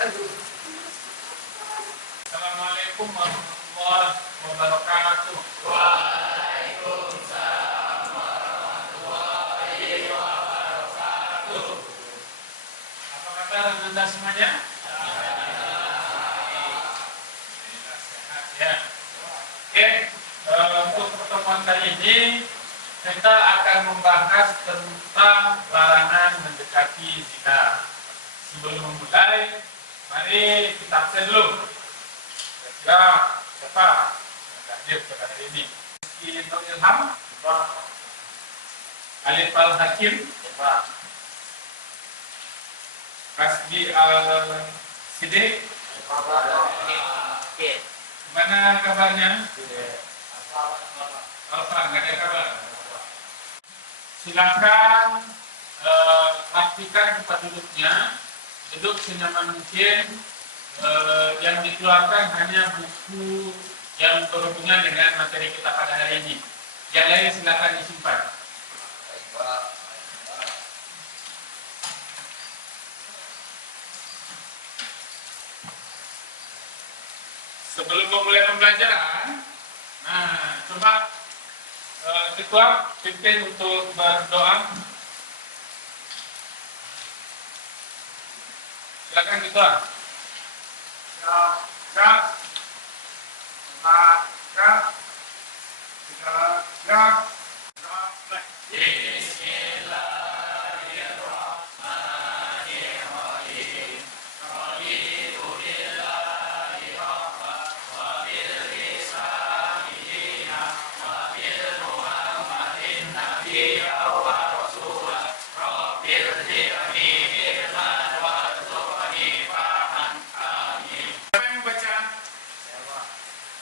Assalamualaikum warahmatullahi wabarakatuh. Waalaikumsalam warahmatullahi wabarakatuh. Apa kabar Anda semuanya? Sehat ya. Oke, untuk pertemuan kali ini kita akan membahas tentang larangan mendekati zina. Sebelum memulai, mari kita absen dulu. Kira siapa yang hadir pada hari ini? Rizky Nur Ilham, Alif Al Hakim, Kasbi Al Sidik. Gimana kabarnya? Alfa, nggak ada kabar. Silakan pastikan tempat duduknya, duduk senyaman mungkin. Yang dikeluarkan hanya buku yang berhubungan dengan materi kita pada hari ini. Yang lain silakan disimpan. Sebelum memulai pembelajaran, coba ketua pimpin untuk berdoa. Silakan ketua.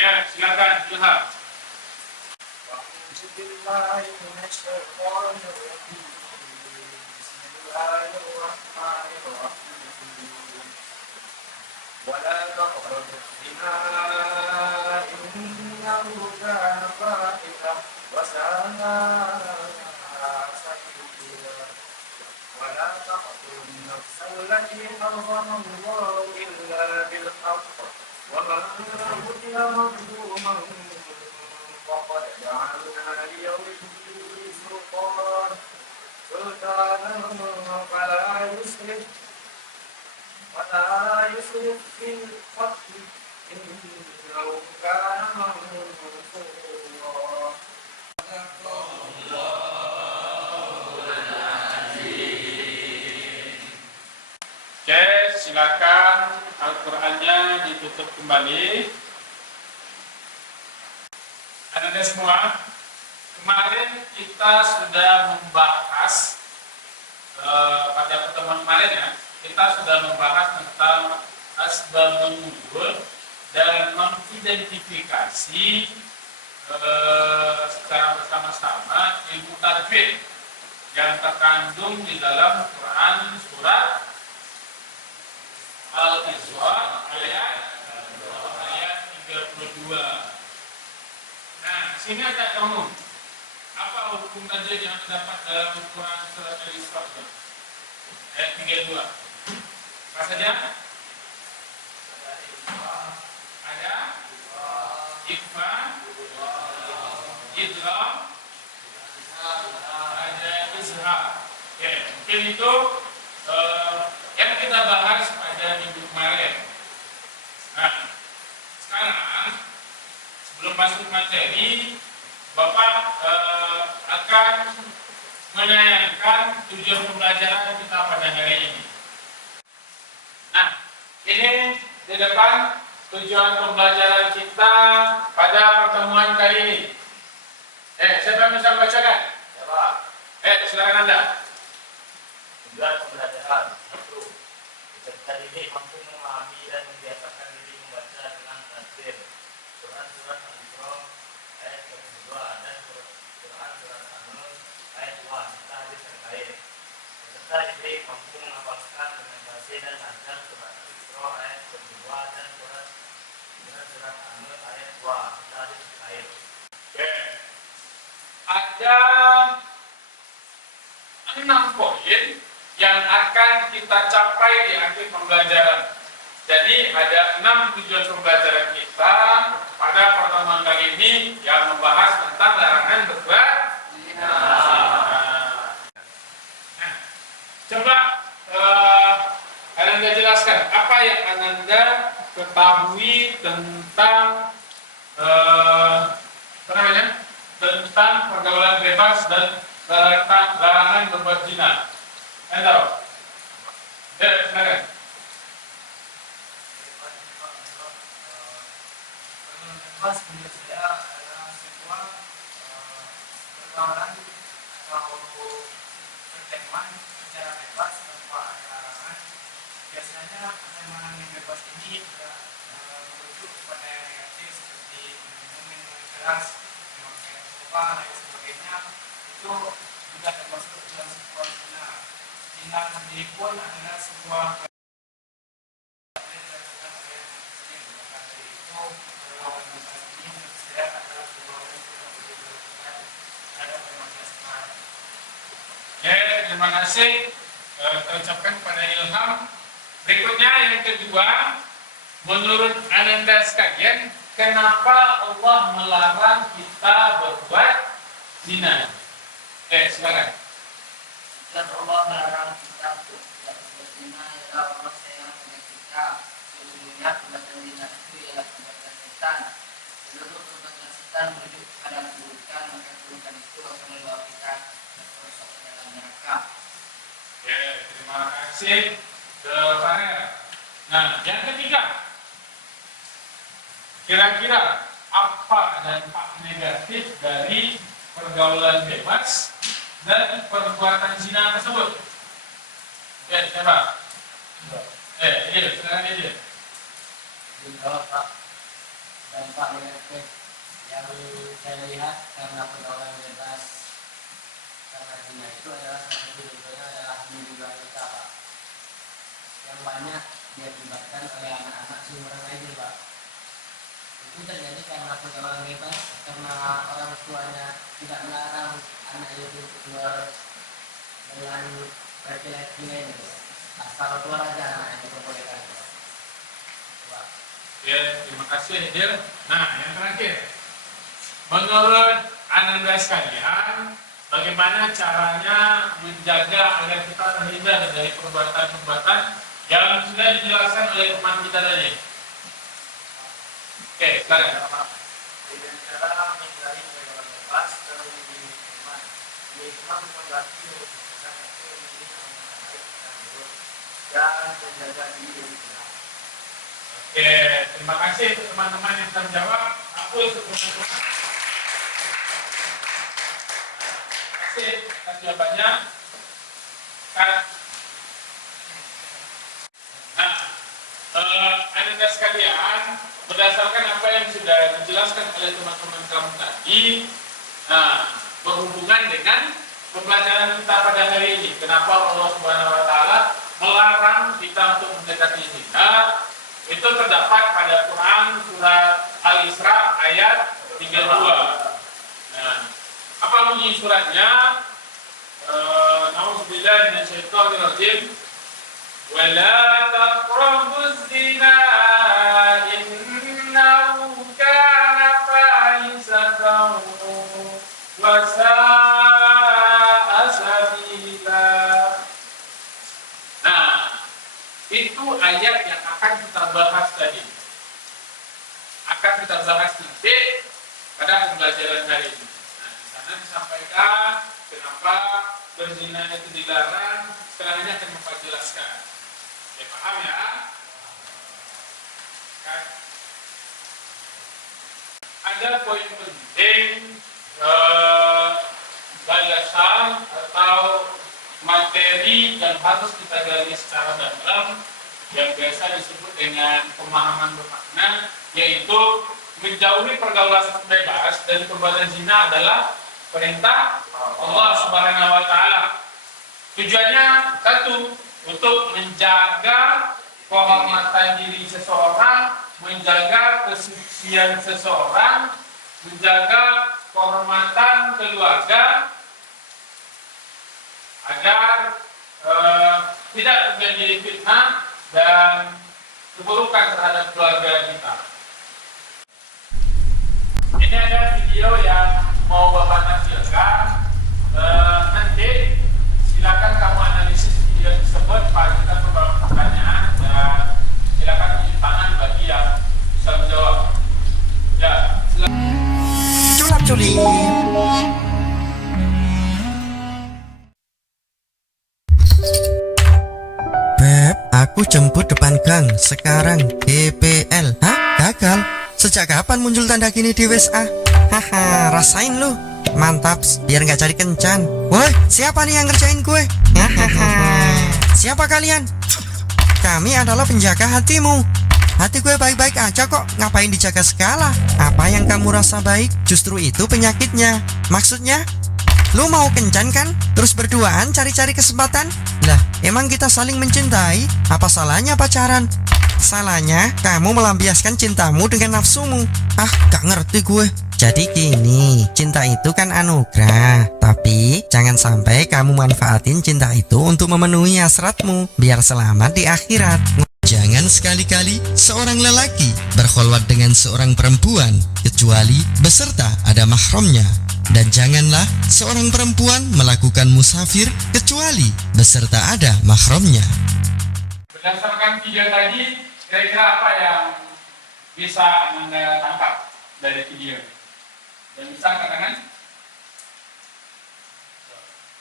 Ya, silakan, Ilham. ولا تقربوا الزنا إنه كان فاحشة وساء سبيلا ولا تقتلوا النفس التي حرم الله إلا بالحق ومن قتل مظلوما فقد جعلنا لوليه سلطانا فلا يسرف في القتل إنه كان منصورا. Oke, silakan Al-Qur'annya ditutup kembali. Anda semua, kemarin kita sudah membahas pada pertemuan kemarin ya, kita sudah membahas tentang asbabun nuzul dan mengidentifikasi secara bersama-sama ilmu tajwid yang terkandung di dalam Quran surat Al-Isra ayat 32. Nah, sini ada umum. Apa hukum tajwid yang terdapat dalam Quran surat Al-Isra ayat 32? Apa saja? Ada ikhfa, idgham, ada izhar. Oke, mungkin itu yang kita bahas pada minggu kemarin. Nah, sekarang sebelum masuk materi, Bapak akan menayangkan tujuan pembelajaran kita pada hari ini. Nah, ini di depan tujuan pembelajaran kita pada pertemuan kali ini. Siapa yang bisa membacakan? Silakan Anda. Tujuan pembelajaran 1. Peserta didik mampu memahami dan membiasakan diri membaca dengan tajwid surat-surat Al-Isra ayat 22 dan surat An-Nur ayat 2 serta hadis terkait. Peserta didik mampu menghafalkan dengan fasih dan nada surat Al-Isra ayat 22 dan surat An-Nur ayat 2 serta hadis terkait. Ada 6 poin yang akan kita capai di akhir pembelajaran. Jadi ada 6 tujuan pembelajaran kita pada pertemuan kali ini yang membahas tentang larangan berbuat zina. Nah, coba Ananda jelaskan apa yang Ananda ketahui tentang apa namanya? Tentang pergaulan bebas dan larangan berbuat zina. Anda tahu? Ya, silakan. Bebas menurut saya adalah sebuah pergaulan atau pertemuan secara bebas tanpa ada larangan. Biasanya pertemanan yang bebas ini tidak merujuk pada yang negatif seperti minum keras, memakai narkoba dan lain sebagainya. Itu juga termasuk dalam sebuah zina. Zina sendiri pun adalah sebuah Terima kasih terucapkan kepada Ilham. Berikutnya yang kedua, menurut Ananda sekalian, kenapa Allah melarang kita berbuat zina? Silakan. Dan Allah melarang kita untuk tidak berbuat zina ialah Allah sayang pada kita. Sesungguhnya perbuatan zina itu ialah perbuatan setan. Seluruh perbuatan setan menuju pada keburukan, maka keburukan itu akan membawa kita terperosok ke dalam neraka. Terima kasih Farel. Nah, yang ketiga, kira-kira apa dampak negatif dari pergaulan bebas dan perbuatan zina tersebut? Siapa? Silakan aja. Dijawab Pak, dampak negatif yang saya lihat karena pergaulan bebas karena zina itu adalah salah satu contohnya adalah menjumlahita Pak, yang banyak diakibatkan oleh anak-anak seumuran aja Pak. Itu terjadi karena pergaulan bebas, karena orang tuanya tidak melarang anak itu keluar dengan laki-laki lain, asal keluar aja anak itu diperbolehkan. Terima kasih Edil. Nah, yang terakhir, menurut Ananda sekalian, bagaimana caranya menjaga agar kita terhindar dari perbuatan-perbuatan yang sudah dijelaskan oleh teman kita tadi? Silakan. dengan cara menghindari pergaulan bebas dan memilih teman. Ini memang bukan berarti merupakan itu memilih teman yang baik dan buruk dan menjaga diri kita. Terima kasih untuk teman-teman yang terjawab. Aku untuk teman-teman. Terima kasih atas jawabannya. Anda sekalian, berdasarkan apa yang sudah dijelaskan oleh teman-teman kamu tadi, berhubungan dengan pembelajaran kita pada hari ini, kenapa Allah Subhanahu Wa Taala melarang kita untuk mendekati zina, itu terdapat pada Quran surat Al-Isra ayat 32. Nah, apa bunyi suratnya? Nauzubillahi minasyaitonir rajim. Wala taqrabuz zina innahu kana fahisatan wa sa'a sabila. Nah, itu ayat yang akan kita bahas tadi. Akan kita bahas nanti pada pembelajaran hari ini. Nah, di sana disampaikan kenapa berzina itu dilarang. Sekarang ini akan Bapak jelaskan. Paham ya? Ada poin penting balasan atau materi yang harus kita gali secara dalam yang biasa disebut dengan pemahaman bermakna, yaitu menjauhi pergaulan bebas dan perbuatan zina adalah perintah Allah Subhanahu Wa Taala. Tujuannya satu, untuk menjaga kehormatan diri seseorang, menjaga kesucian seseorang, menjaga kehormatan keluarga, agar tidak terjadi fitnah dan keburukan terhadap keluarga kita. Ini ada video yang mau Bapak tampilkan. Nanti silakan kamu analisis video tersebut. Pak, kita beberapa pertanyaan dan silakan cuci tangan bagi yang bisa menjawab. Ya, silakan. Culap-culip. Beb, aku jemput depan gang sekarang GPL. Hah? Gagal? Sejak kapan muncul tanda gini di WSA? Haha, rasain lu. Mantap, biar nggak cari kencan. Woi, siapa nih yang ngerjain gue? Hahaha. Siapa kalian? Kami adalah penjaga hatimu. Hati gue baik-baik aja kok, ngapain dijaga segala? Apa yang kamu rasa baik, justru itu penyakitnya. Maksudnya? Lu mau kencan kan? Terus berduaan cari-cari kesempatan? Lah, emang kita saling mencintai? Apa salahnya pacaran? Salahnya kamu melampiaskan cintamu dengan nafsumu. Ah, gak ngerti gue. Jadi gini, cinta itu kan anugerah. Tapi jangan sampai kamu manfaatin cinta itu untuk memenuhi hasratmu, biar selamat di akhirat. Jangan sekali-kali seorang lelaki berkholwat dengan seorang perempuan kecuali beserta ada mahramnya. Dan janganlah seorang perempuan melakukan musafir kecuali beserta ada mahramnya. Berdasarkan video tadi, kira-kira apa yang bisa Anda tangkap dari video? Dan bisa angkat tangan?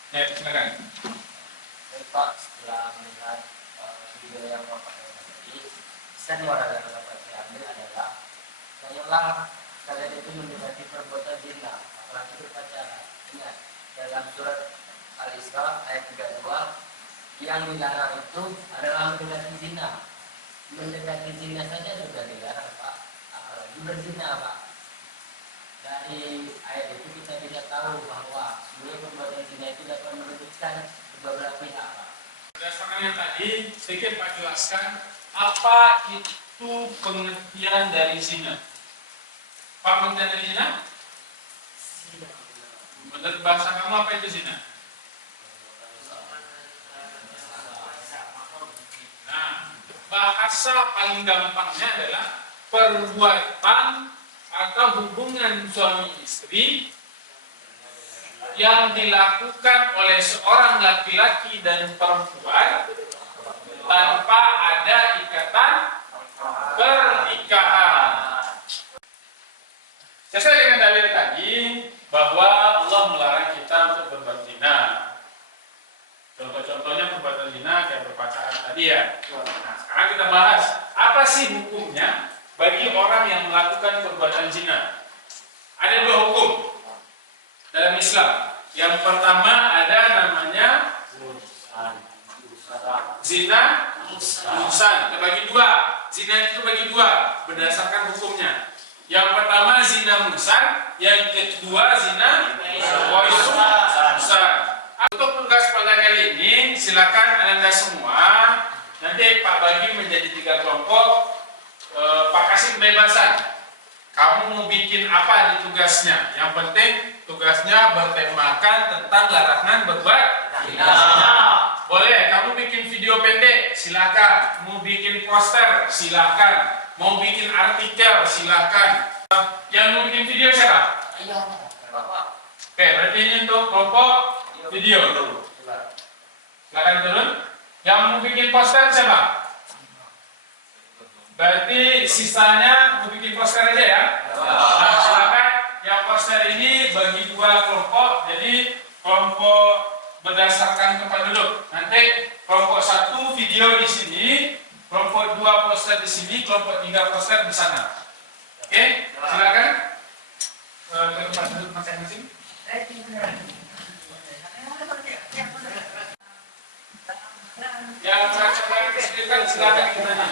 Ya, silakan. Pak, setelah melihat video yang Bapak tadi, pesan moral yang dapat saya ambil adalah janganlah kalian itu mendekati perbuatan zina, apalagi berpacaran. Ingat, dalam surat Al-Isra ayat 32, yang dilarang itu adalah mendekati zina. Mendekati zina saja sudah dilarang, Pak, apalagi berzina, Pak. Dari ayat itu kita bisa tahu bahwa seluruh perbuatan zina itu dapat merugikan kedua belah pihak, Pak. Berdasarkan yang tadi, sedikit Pak jelaskan apa itu pengertian dari zina. Pak, pengertian dari zina? Menurut bahasa kamu apa itu zina? Nah, bahasa paling gampangnya adalah perbuatan atau hubungan suami istri yang dilakukan oleh seorang laki-laki dan perempuan tanpa ada ikatan pernikahan. Sesuai dengan dalil tadi bahwa Allah melarang kita untuk berbuat zina. Contoh-contohnya perbuatan zina kayak berpacaran tadi ya. Nah, sekarang kita bahas apa sih hukumnya bagi orang yang melakukan perbuatan zina. Ada dua hukum dalam Islam. Yang pertama ada namanya zina muhsan. Terbagi dua. Zina itu bagi dua berdasarkan hukumnya. Yang pertama zina muhsan, yang kedua zina muhsan. Untuk tugas pada kali ini silakan Anda semua nanti Pak bagi menjadi 3 kelompok. Pak kasih kebebasan. Kamu mau bikin apa di tugasnya? Yang penting tugasnya bertemakan tentang larangan berbuat zina. Boleh, kamu bikin video pendek, silakan. Mau bikin poster, silakan. Mau bikin artikel, silakan. Yang mau bikin video siapa? Oke, berarti ini untuk kelompok video. Silakan turun. Yang mau bikin poster siapa? Berarti sisanya mau bikin poster aja ya. Nah, silakan. Yang poster ini bagi 2 kelompok. Jadi kelompok berdasarkan tempat duduk. Nanti kelompok 1 video di sini, kelompok 2 poster di sini, kelompok 3 poster di sana. Oke, silakan ke tempat duduk masing-masing. Yang merasakan kesulitan silakan ditanya.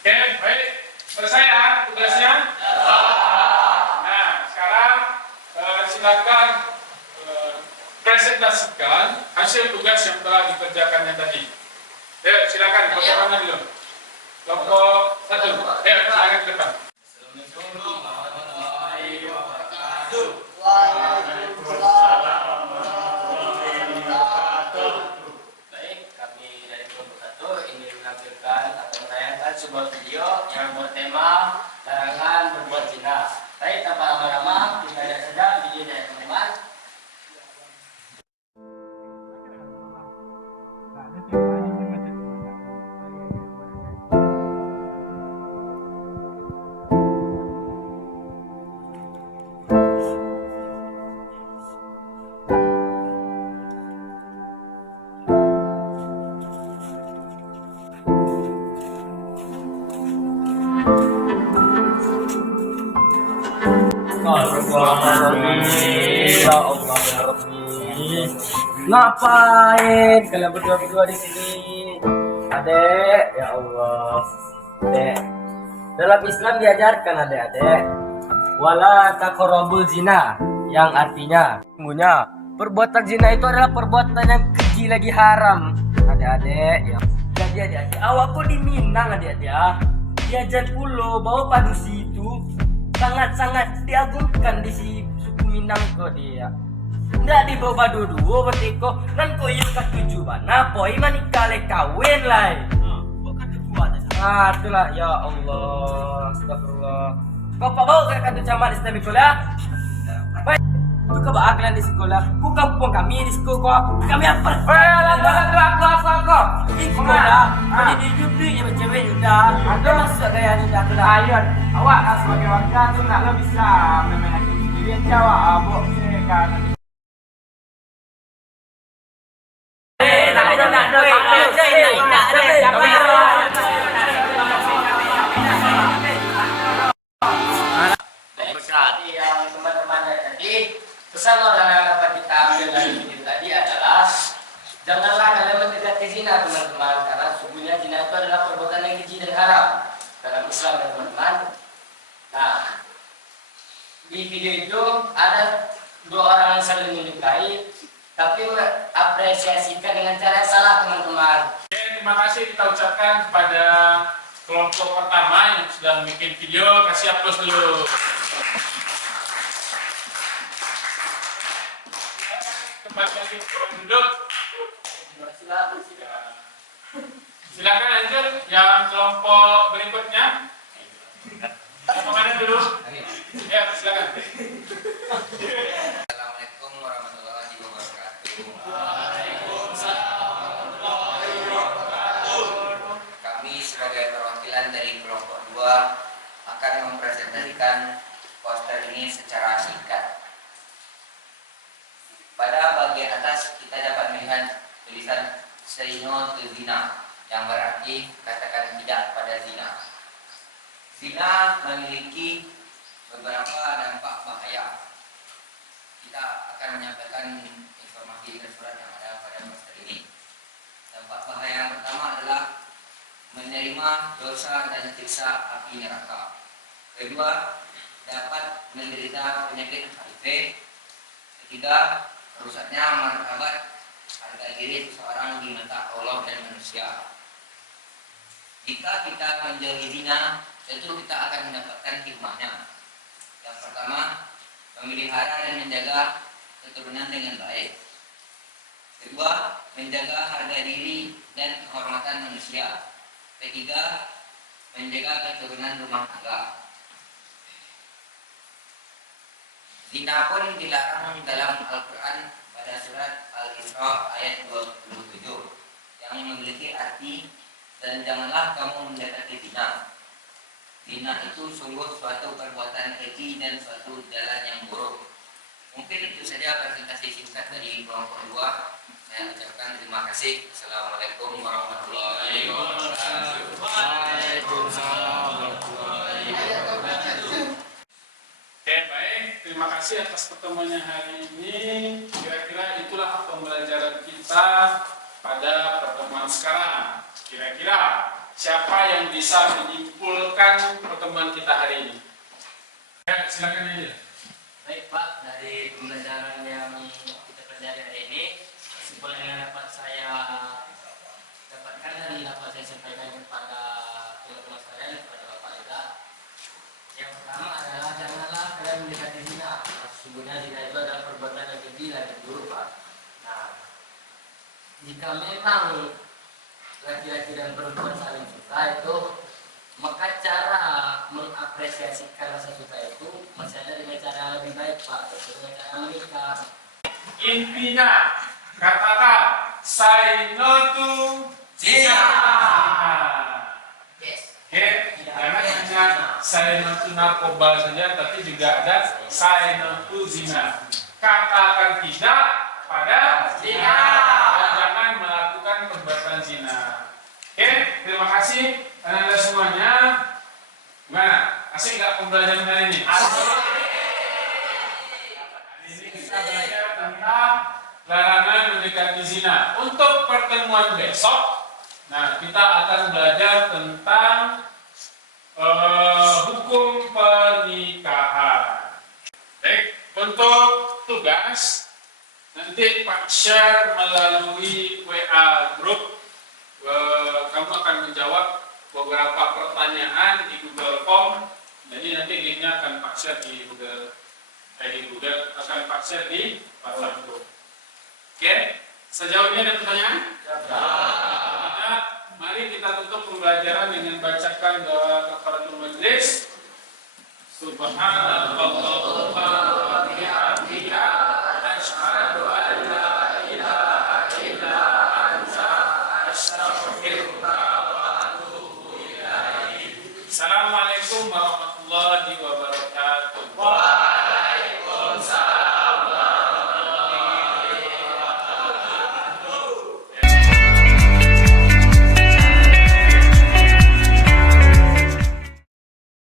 Oke, baik. Selesai ya tugasnya? Nah, presentasikan hasil tugas yang telah dikerjakannya tadi. Silakan kelompok mana dulu? Kelompok 1. Silakan ke depan. Baik, kami dari kelompok 1 ingin menampilkan atau menayangkan sebuah video yang bertema larangan berbuat zina. Baik, tanpa lama-lama kita lihat saja videonya ya teman-teman. Ya Allah ya Rabbi. Ngapain kalian berdua di sini? Adek, ya Allah. Adek. Dalam Islam diajarkan adek-adek, wala taqrabul zina, yang artinya sungguhnya perbuatan zina itu adalah perbuatan yang keji lagi haram. Adek-adek, ya. Jadi adek-adek, awak kok di Minang adek-adek ya? Diajar pulau bahwa padusi itu sangat-sangat diagungkan di si suku Minang kok dia. Nggak dibawa dua betiko nan ko yuk ketujuh mana poi manikale kawin lai. Bukan kedua ada. Itulah ya Allah, astagfirullah. Kau pak bawa ke kantor camat di sekolah. Baik, itu kebahagiaan di sekolah. Ku kampung kami di sekolah. Kami apa? Aku. Di sekolah. Kami di jubli ya cewek sudah. Ada masuk gaya ni dah sudah. Ayo, awak sebagai warga tu nak lo bisa memenangkan sendiri jawab abok kan. Seperti yang teman-teman tadi, pesan orang yang dapat kita ambil dari video tadi adalah janganlah kalian mendekati zina teman-teman, karena sesungguhnya zina itu adalah perbuatan yang keji dan haram dalam Islam ya teman-teman. Nah, di video itu ada dua orang yang saling menyukai, tapi mengapresiasikan dengan cara yang salah teman-teman. Terima kasih kita ucapkan kepada kelompok pertama yang sudah bikin video. Kasih aplaus dulu. Kembali lagi duduk. Silakan lanjut yang kelompok berikutnya. Kelompok mana dulu? Ya, silakan. Assalamualaikum warahmatullahi wabarakatuh. Kami sebagai perwakilan dari kelompok 2 akan mempresentasikan poster ini secara singkat. Pada bagian atas kita dapat melihat tulisan "Say no to zina", yang berarti katakan tidak pada zina. Zina memiliki beberapa dampak bahaya. Kita akan menyampaikan informasi tersurat yang ada pada poster ini. Dampak bahaya yang pertama adalah menerima dosa dan siksa api neraka. Kedua, dapat menderita penyakit HIV. Ketiga, rusaknya martabat harga diri seseorang di mata Allah dan manusia. Jika kita menjauhi zina, tentu kita akan mendapatkan hikmahnya. Yang pertama, memelihara dan menjaga keturunan dengan baik. Kedua, menjaga harga diri dan kehormatan manusia. Ketiga, menjaga keturunan rumah tangga. Zina pun dilarang dalam Al-Quran pada surat Al-Isra ayat 27 yang memiliki arti, dan janganlah kamu mendekati zina. Zina itu sungguh suatu perbuatan keji dan suatu jalan yang buruk. Mungkin itu saja presentasi singkat dari kelompok 2. Saya ucapkan terima kasih. Assalamualaikum warahmatullahi wabarakatuh. Waalaikumsalam warahmatullahi wabarakatuh. Oke, baik. Terima kasih atas pertemuannya hari ini. Kira-kira itulah pembelajaran kita pada pertemuan sekarang. Kira-kira siapa yang bisa menyimpulkan pertemuan kita hari ini? Ya, silakan aja. Baik Pak, dari pembelajaran yang kita pelajari hari ini, jika memang laki-laki dan perempuan saling suka itu, maka cara mengapresiasikan rasa suka itu masih ada dengan cara yang lebih baik, Pak, yaitu dengan cara menikah. Intinya katakan say no to zina. Oke, jangan hanya say no to narkoba saja, tapi juga ada say no to zina. Katakan tidak pada zina dan jangan melakukan perbuatan zina. Oke, terima kasih Anda semuanya. Gimana? Asik nggak pembelajaran hari ini? Asik. Ini kita belajar tentang larangan mendekati zina. Untuk pertemuan besok, nah kita akan belajar tentang hukum pernikahan. Baik, untuk tugas nanti Pak share melalui WA grup. Kamu akan menjawab beberapa pertanyaan di Google Form. Jadi nanti linknya akan Pak share di Google akan Pak share di WhatsApp group. Oke, sejauh ini ada pertanyaan? Ya. Mari kita tutup pembelajaran dengan bacakan doa kafaratul majlis. Subhanallahumma wa bihamdika asyhadu an la ilaha illa anta astaghfiruka wa atubu ilaik. Assalamualaikum warahmatullahi wabarakatuh.